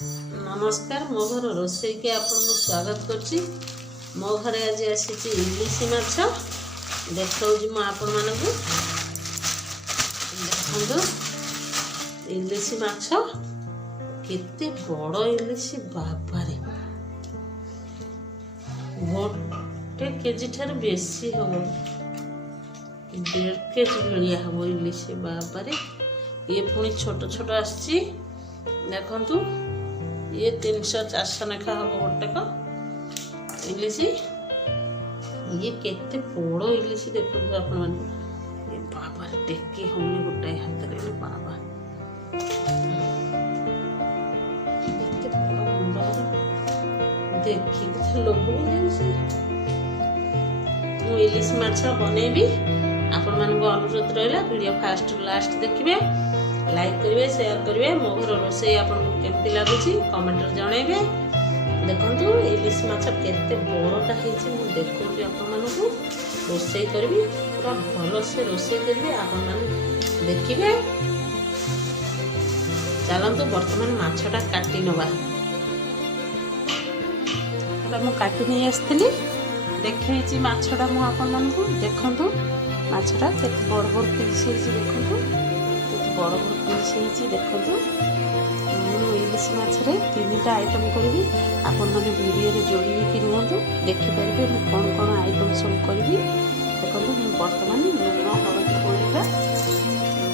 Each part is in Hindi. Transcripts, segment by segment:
नमस्कार मो घर रोसई के आपको स्वागत करछि। मो घरे आज आसी इलिश माछ देखौछि मु आपण मानकु देखंदो। इलिश माछ केते बड़ इलिश बाबारे गोटे केजी ठार बेसी हम 1.5 केजी भलिया हम इलिश बाबारे। ये पुणी छोट छोट आसी देखंतु ये 300-400 नेखा हम गोटे का इलिश। ये केते बड़ इलिश देखो आपण माने ये बाबा टेकी हमने गोटे हाथ रे बाबा केते बड़ मुंडा देखि के लोभ होइछि। मु इलिश माछ बनेबी आपण मान को अनुरोध रहला वीडियो फास्ट लास्ट देखिबे, लाइक करिवे, शेयर करिवे। मो घर रोसई आपन केमती लागुची कमेंट रे जणाइबे। देखंतु इलिश माछ केते बड़टा हेछि मु देखौछि आपन मानकु रोसई करबी पूरा भलो से रोसई करबी आपन मान देखिबे। चलंतु वर्तमान माछटा काटी नबा। एटा मु काटी नै आस्थिली देखैछि माछटा मु आपन मानकु देखंतु माछटा केते बड़ बड़ पीस हेछि देखंतु बड़ बड़ पीस होती देखो। इलिश माछरे 3टा आइटम करी आपण मैंने वीडियो जोड़ी कि रुहतु देखिपारे मुझे कौन कौन आइटम सब करी देखो। बर्तमान लुण हलदी गोलेगा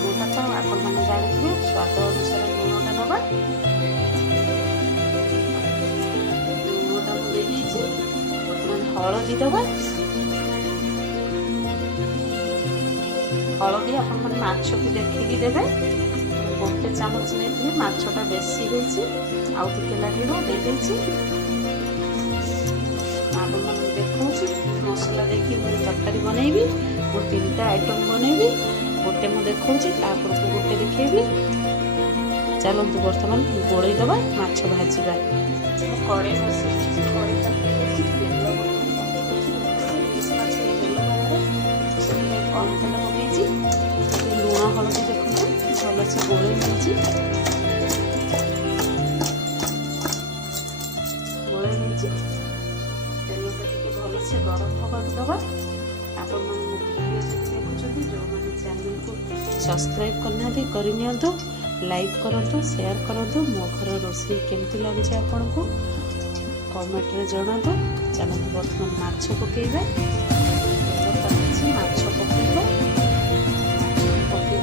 लुणटा तो आपण मैंने जानते स्वाद अनुसार लुणटा नवा लुणटा मुझे बर्तमान हलदी दबा। हलदी आपण मैंने माछ को देखिकी देवे गोटे चामच नहीं माछटा बेसी आउ टिके लगे देखो मसला देखी मुझे तरकारी बनैबी मु 3टा आइटम बनैबी गोटे मुझे देखा गोटे देखेबी। चलतु बर्तमान गोड़े दबा माछ भाजवा कड़े कम तेल पकई लुण हलदी देखो भल से गोले तेल भल से गरम हवा दबा। आपण देखुं जो मैंने चैनल को सब्सक्राइब करना करनी लाइक करूँ शेयर करूँ। मो घर रोसई केमती लगे आपन को कमेंट रे जणातु। चलते बर्तमान माछ पकेबा माछ पकेबा पकई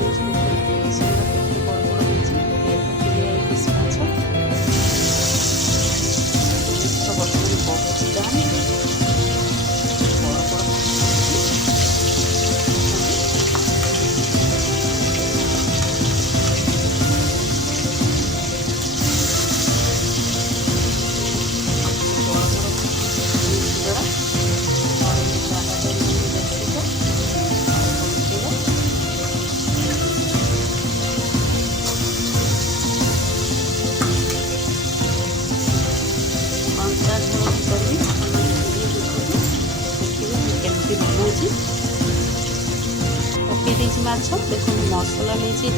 माछ देखो मसला नहीं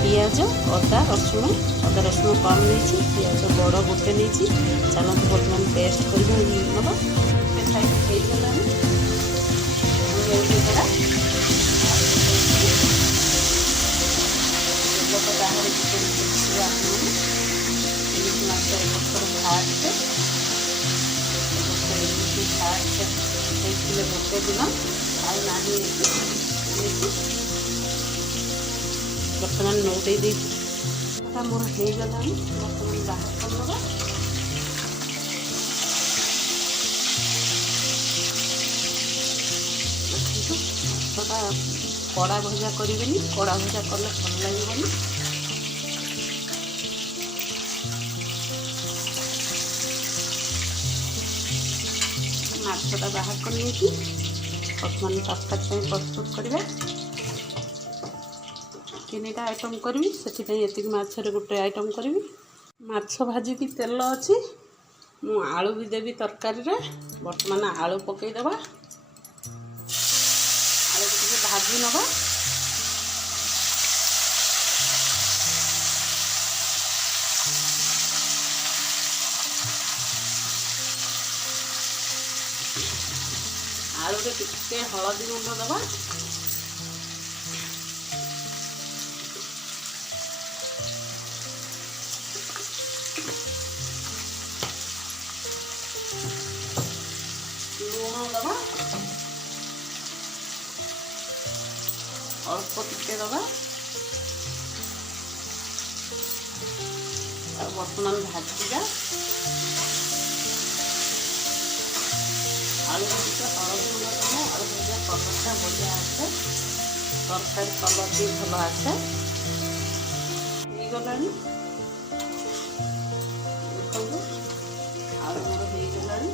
पियाज अदा रसुण कम नहीं पियाज बड़ गोटे नहीं। चलते बर्तमान पेस्ट करवा गोटे दिन बर्तमान नौटे मोर हो गला बर्तमान बाहर करवा। माछटा कड़ा भजा करेनि कड़ा भजा कले भल लगे। माछटा बाहर कर बर्तमान तरकारी प्रस्तुत करवा। 3टा आइटम करी से माछरे गोटे आइटम करी माछ भाजी तेल अच्छी मु आलू भी देवी तरकारी रे। बर्तमान आलू पकईदबा आलू भाजी नवा ଆଳୁରେ ଟିକେ ହଳଦୀ ଗୁଣ୍ଡ ଦେବା। ଲୁଣ ଦେବା, ଅଳ୍ପ ଟିକେ ଦେବା। ଆଉ ବର୍ତ୍ତମାନ ଭାଜିବା। ଆଳୁରେ ଟିକେ ହଳଦୀ ଗୁଣ୍ଡ ଦେଲେ ଆଳୁ ଭଜା କଲର୍ଟା ବଢ଼ିଆ ଆସେ, ତରକାରୀ କଲର୍ ବି ଭଲ ଆସେ। ହେଇଗଲାଣି, ଦେଖନ୍ତୁ ଆଳୁ ମୋର ହେଇଗଲାଣି।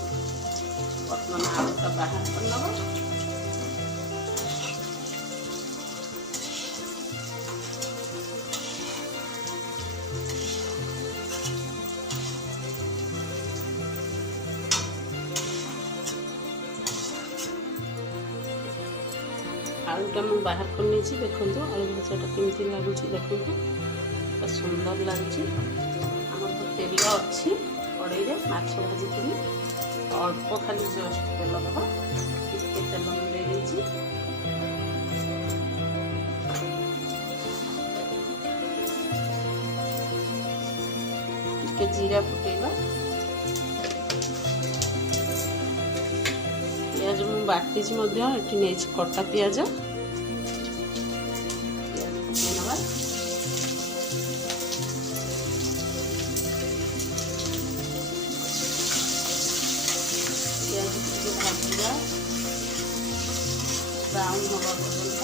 ବର୍ତ୍ତମାନ ଆଳୁଟା ବାହାର କରିନେବା। आलूटा मुझे बाहर कर नहीं देखो आलू भजाटा केमती लगुच देखो सुंदर लगुच। आम तो तेल अच्छी कड़े में माछ भाजी अल्प खाली जस्ट तेल दबा टे तेल मिले जीरा फुटेगा। पियाज मुझे बाटी नहीं कटा पियाज पकईनवा। पियाज भाजा ब्राउन हवा पर्यंत।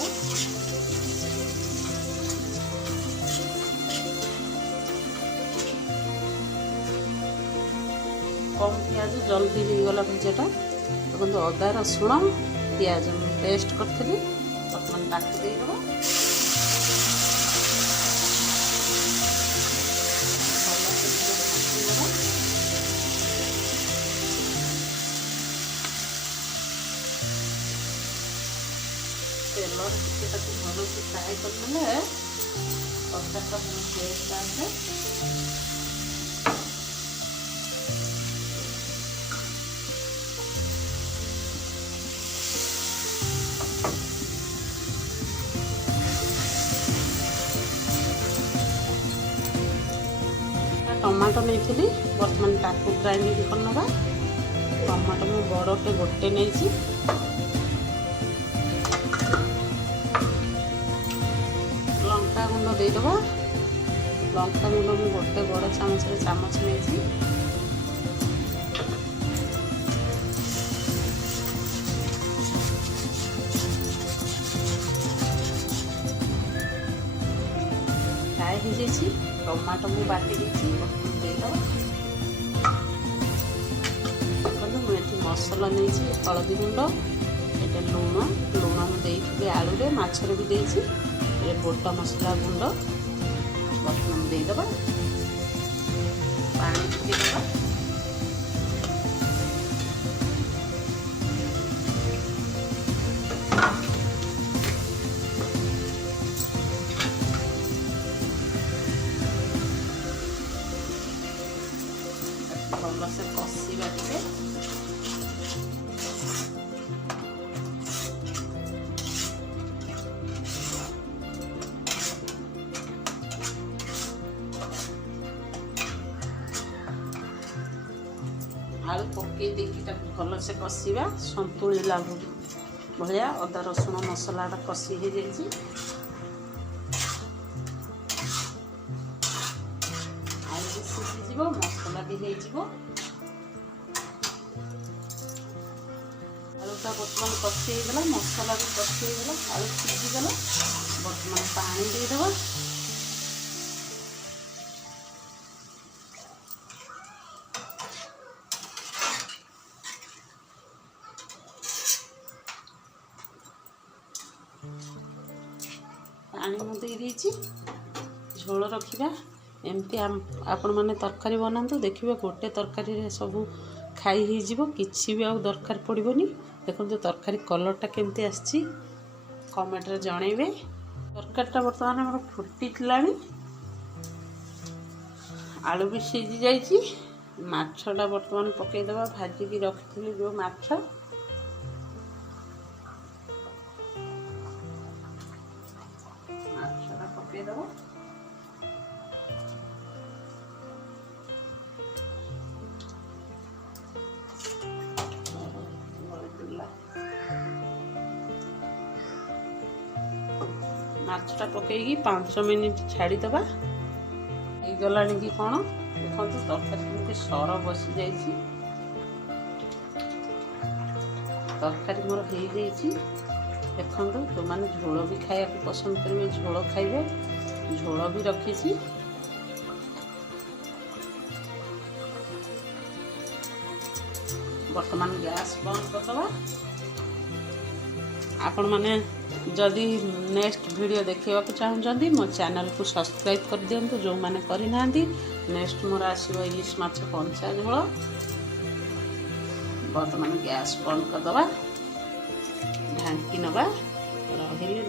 कम पियाज जल्दी होगला भजाटा। देखो अदा रसुण पियाज पेस्ट करी बर्तमान ताकि देदेव। तेल भल से फ्राए करने तरकारीटा बहुत टेस्ट आसे। टमाटो नहीं थी बर्तमान ताकू ग्राइंडिंग करनवा। टमाटो मु बड़टे गोटे नहीं लंका गुंड देदेवा। लंका गुंड मु गोटे बड़ चामच नहीं फ्राए हो जाए। टमाटो मु बाटी देदेव। मुझे मसला नहीं हलदी गुंड ये लुण लुण मुझे आलू माछर भी देती गोटा मसला गुंड बर्तमान देदेव। पानी देदेव। भल से कषा टे आलू पकई देखी भल से कषा संतुला भाया अदा रसुण मसलाटा कषि हो जाए। आलू भी सीझीज मसला भी हो आलूटा बर्तमान कषि होगा मसला भी कषि होगा आलू सीझीगला। बर्तमान पानी देदेव। पानी मुझे झोल रखा एमती आपण मैंने तरकारी बनातु देखिए गोटे तरकारी सब खाई हो किसी भी आउ दरकार पड़ोनी। देखो तरकारी कलरटा केमती आसी कमेंट रे जनइबे। तरकारीटा बर्तमान मोर फुटी आलू भी सीझी जाइए। माछटा बर्तमान पकईदेवा भाजिकी रखी जो माछ ମାଛଟା ପକେଇକି 5 ମିନିଟ୍ ଛାଡ଼ିଦେବା। ହେଇଗଲାଣି କି କ'ଣ ଦେଖନ୍ତୁ, ତରକାରୀ କେମିତି ସର ବସିଯାଇଛି। ତରକାରୀ ମୋର ହେଇଯାଇଛି ଦେଖନ୍ତୁ। ଯେଉଁମାନେ ଝୋଳ ବି ଖାଇବାକୁ ପସନ୍ଦ କରିବେ ଝୋଳ ଖାଇବେ, ଝୋଳ ବି ରଖିଛି। ବର୍ତ୍ତମାନ ଗ୍ୟାସ୍ ବନ୍ଦ କରିଦେବା। ଆପଣମାନେ ଯଦି ନେକ୍ସଟ ଭିଡ଼ିଓ ଦେଖିବାକୁ ଚାହୁଁଛନ୍ତି ମୋ ଚ୍ୟାନେଲକୁ ସବସ୍କ୍ରାଇବ୍ କରିଦିଅନ୍ତୁ ଯେଉଁମାନେ କରିନାହାନ୍ତି। ନେକ୍ସଟ ମୋର ଆସିବ ଇଲିଶ ମାଛ କଞ୍ଚା ଝୋଳ। ବର୍ତ୍ତମାନ ଗ୍ୟାସ୍ ବନ୍ଦ କରିଦେବା, ଢାଙ୍କି ନେବା। ରହିଲି।